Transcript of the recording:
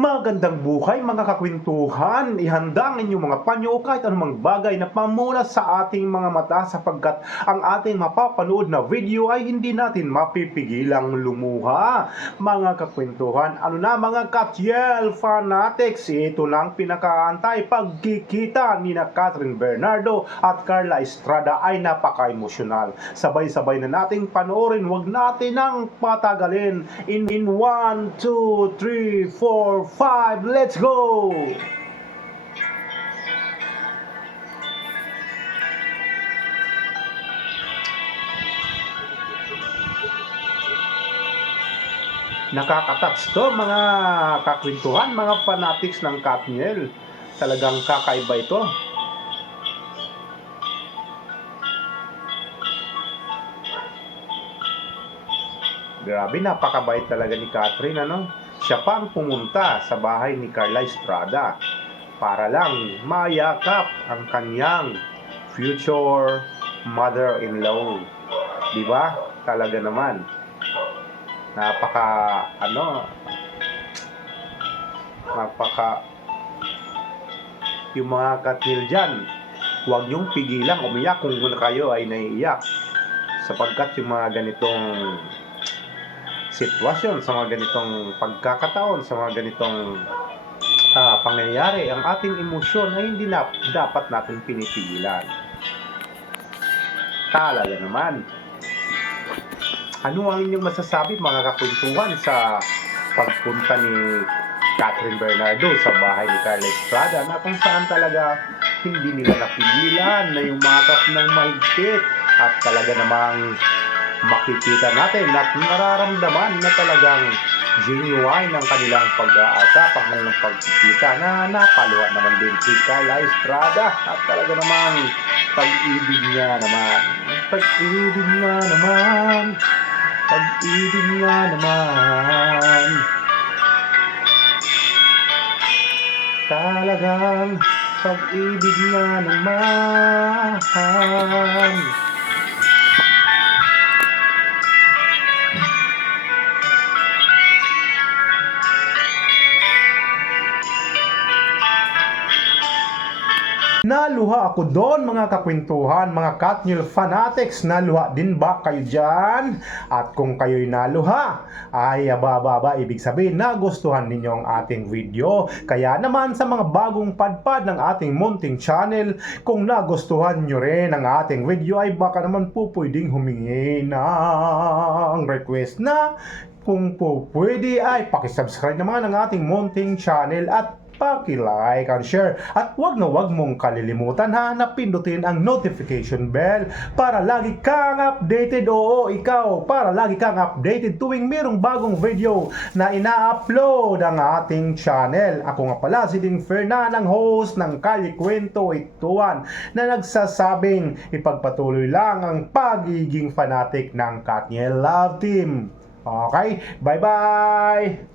Magandang buhay mga kakwentuhan, ihanda ang inyong mga panyo o kahit anumang bagay na pamulat sa ating mga mata sapagkat ang ating mapapanood na video ay hindi natin mapipigilang lumuha. Mga kakwentuhan, ano na mga Katniel fanatics, ito lang pinakaantay, pagkikita ni na Catherine Bernardo at Carla Estrada ay napaka-emosyonal. Sabay-sabay na nating panoorin, wag natin ang patagalin. In 1, 2, 3, 4, 5, let's go! Nakaka-touch to mga kakwentuhan, mga fanatics ng Katniel. Talagang kakaiba ito. Grabe, napakabait talaga ni Catherine, ano? Siya pa ang pumunta sa bahay ni Carla Estrada para lang mayakap ang kanyang future mother-in-law. Di ba? Talaga naman. Yung mga Katniel dyan, huwag niyong pigilang umiyak kung kayo ay naiiyak. Sapagkat yung mga ganitong sitwasyon, sa mga ganitong pagkakataon, sa mga ganitong pangyayari, ang ating emosyon ay hindi dapat natin pinipigilan. Talaga naman. Ano ang inyong masasabi mga kakwentuhan sa pagpunta ni Catherine Bernardo sa bahay ni Carla Estrada na kung saan talaga hindi nila napigilan na yumakap ng mahigpit at talaga namang makikita natin at nararamdaman na talagang genuine ang kanilang pag-aasa, pangalalang pagkikita na napaluha naman din si Carla Estrada at talaga namang pag-ibig niya naman, pag-ibig niya naman, pag-ibig niya naman, talagang pag-ibig niya naman. Naluha ako doon mga kakwentuhan, mga Katniel fanatics, naluha din ba kayo dyan? At kung kayo'y naluha, ay ababa, ibig sabihin nagustuhan ninyo ang ating video. Kaya naman sa mga bagong padpad ng ating munting channel, kung nagustuhan nyo rin ang ating video ay baka naman po pwedeng humingi ng request na kung po pwede ay pakisubscribe naman ang ating munting channel at paki-like and share. At wag na wag mong kalilimutan na pindutin ang notification bell para lagi kang updated. Oo, ikaw, para lagi kang updated tuwing mayroong bagong video na ina-upload ang ating channel. Ako nga pala si Ding Fernan, ang host ng Kalye Kwento Ituan, na nagsasabing ipagpatuloy lang ang pagiging fanatic ng Katniel Love Team. Okay, bye-bye!